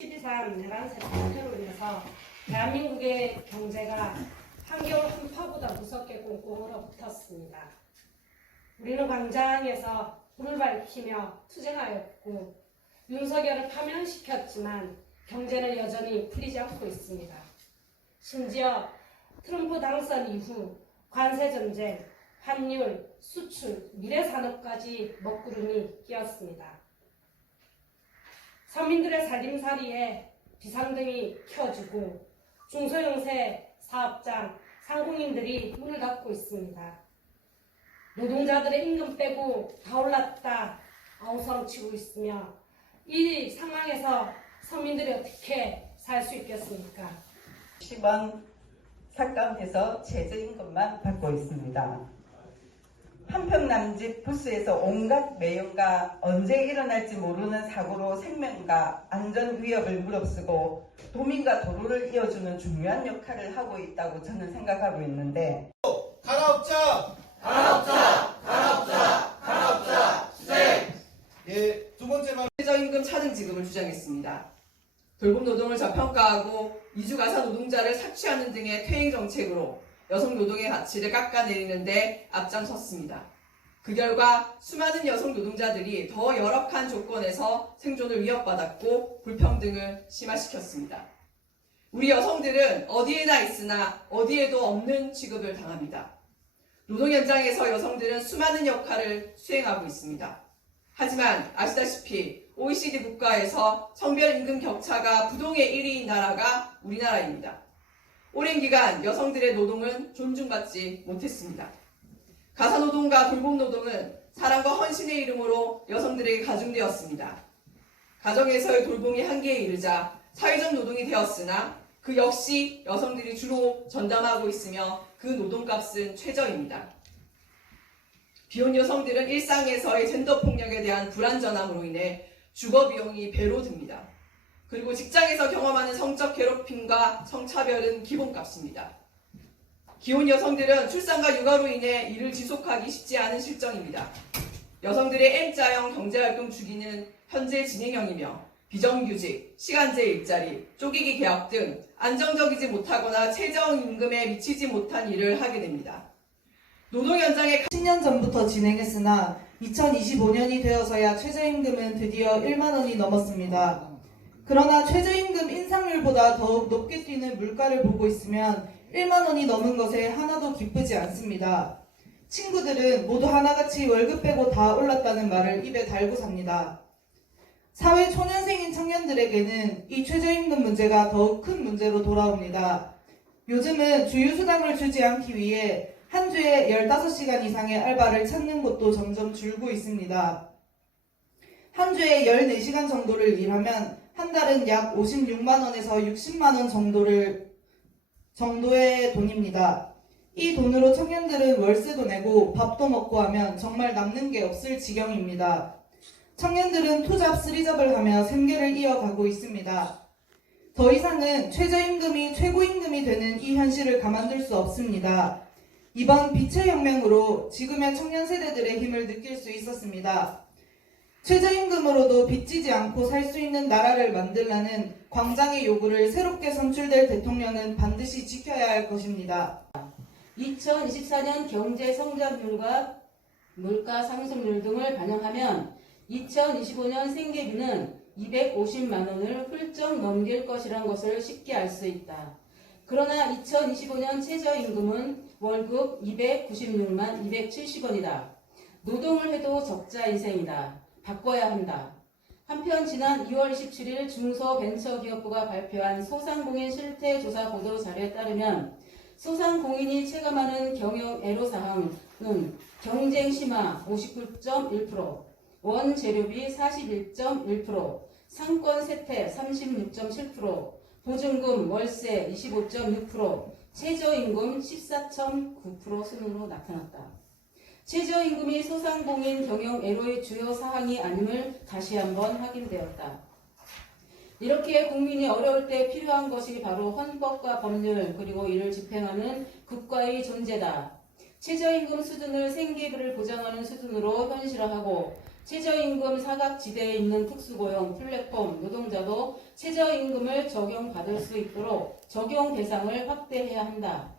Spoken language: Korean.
12.3 내란세 사태로 인해서 대한민국의 경제가 한겨울 한파보다 무섭게 꽁꽁 얼어붙었습니다. 우리는 광장에서 불을 밝히며 투쟁하였고 윤석열을 파면시켰지만 경제는 여전히 풀리지 않고 있습니다. 심지어 트럼프 당선 이후 관세전쟁, 환율, 수출, 미래산업까지 먹구름이 끼었습니다. 서민들의 살림살이에 비상등이 켜지고 중소형세 사업장, 상공인들이 문을 닫고 있습니다. 노동자들의 임금 빼고 다 올랐다 아우성치고 있으며 이 상황에서 서민들이 어떻게 살 수 있겠습니까? 10원 삭감해서 최저임금만 받고 있습니다. 한평남집 부스에서 온갖 매연과 언제 일어날지 모르는 사고로 생명과 안전 위협을 무릅쓰고 도민과 도로를 이어주는 중요한 역할을 하고 있다고 저는 생각하고 있는데 가라옵자! 가라옵자! 가라옵자! 가라옵자! 시작! 예, 두 번째만 최저임금 차등지급을 주장했습니다. 돌봄 노동을 저평가하고 이주가사 노동자를 삭취하는 등의 퇴행 정책으로 여성 노동의 가치를 깎아내리는 데 앞장섰습니다. 그 결과 수많은 여성 노동자들이 더 열악한 조건에서 생존을 위협받았고 불평등을 심화시켰습니다. 우리 여성들은 어디에나 있으나 어디에도 없는 취급을 당합니다. 노동 현장에서 여성들은 수많은 역할을 수행하고 있습니다. 하지만 아시다시피 OECD 국가에서 성별 임금 격차가 부동의 1위인 나라가 우리나라입니다. 오랜 기간 여성들의 노동은 존중받지 못했습니다. 가사노동과 돌봄노동은 사랑과 헌신의 이름으로 여성들에게 가중되었습니다. 가정에서의 돌봄이 한계에 이르자 사회적 노동이 되었으나 그 역시 여성들이 주로 전담하고 있으며 그 노동값은 최저입니다. 비혼 여성들은 일상에서의 젠더 폭력에 대한 불안전함으로 인해 주거 비용이 배로 듭니다. 그리고 직장에서 경험하는 성적 괴롭힘과 성차별은 기본값입니다. 기혼 여성들은 출산과 육아로 인해 일을 지속하기 쉽지 않은 실정입니다. 여성들의 N자형 경제활동 주기는 현재 진행형이며 비정규직, 시간제 일자리, 쪼개기 계약 등 안정적이지 못하거나 최저임금에 미치지 못한 일을 하게 됩니다. 노동 현장에 10년 전부터 진행했으나 2025년이 되어서야 최저임금은 드디어 1만 원이 넘었습니다. 그러나 최저임금 인상률보다 더욱 높게 뛰는 물가를 보고 있으면 1만 원이 넘은 것에 하나도 기쁘지 않습니다. 친구들은 모두 하나같이 월급 빼고 다 올랐다는 말을 입에 달고 삽니다. 사회 초년생인 청년들에게는 이 최저임금 문제가 더욱 큰 문제로 돌아옵니다. 요즘은 주휴수당을 주지 않기 위해 한 주에 15시간 이상의 알바를 찾는 곳도 점점 줄고 있습니다. 한 주에 14시간 정도를 일하면 한 달은 약 56만 원에서 60만 원 정도의 돈입니다. 이 돈으로 청년들은 월세도 내고 밥도 먹고 하면 정말 남는 게 없을 지경입니다. 청년들은 투잡, 쓰리잡을 하며 생계를 이어가고 있습니다. 더 이상은 최저임금이 최고임금이 되는 이 현실을 가만둘 수 없습니다. 이번 빛의 혁명으로 지금의 청년 세대들의 힘을 느낄 수 있었습니다. 최저임금으로도 빚지지 않고 살 수 있는 나라를 만들라는 광장의 요구를 새롭게 선출될 대통령은 반드시 지켜야 할 것입니다. 2024년 경제 성장률과 물가 상승률 등을 반영하면 2025년 생계비는 250만 원을 훌쩍 넘길 것이란 것을 쉽게 알 수 있다. 그러나 2025년 최저임금은 월급 296만 270원이다. 노동을 해도 적자 인생이다. 바꿔야 한다. 한편 지난 2월 17일 중소벤처기업부가 발표한 소상공인 실태조사 보도 자료에 따르면 소상공인이 체감하는 경영 애로사항은 경쟁 심화 59.1%, 원재료비 41.1%, 상권 세태 36.7%, 보증금 월세 25.6%, 최저임금 14.9% 순으로 나타났다. 최저임금이 소상공인 경영 애로의 주요 사항이 아님을 다시 한번 확인되었다. 이렇게 국민이 어려울 때 필요한 것이 바로 헌법과 법률 그리고 이를 집행하는 국가의 존재다. 최저임금 수준을 생계비를 보장하는 수준으로 현실화하고 최저임금 사각지대에 있는 특수고용 플랫폼 노동자도 최저임금을 적용받을 수 있도록 적용 대상을 확대해야 한다.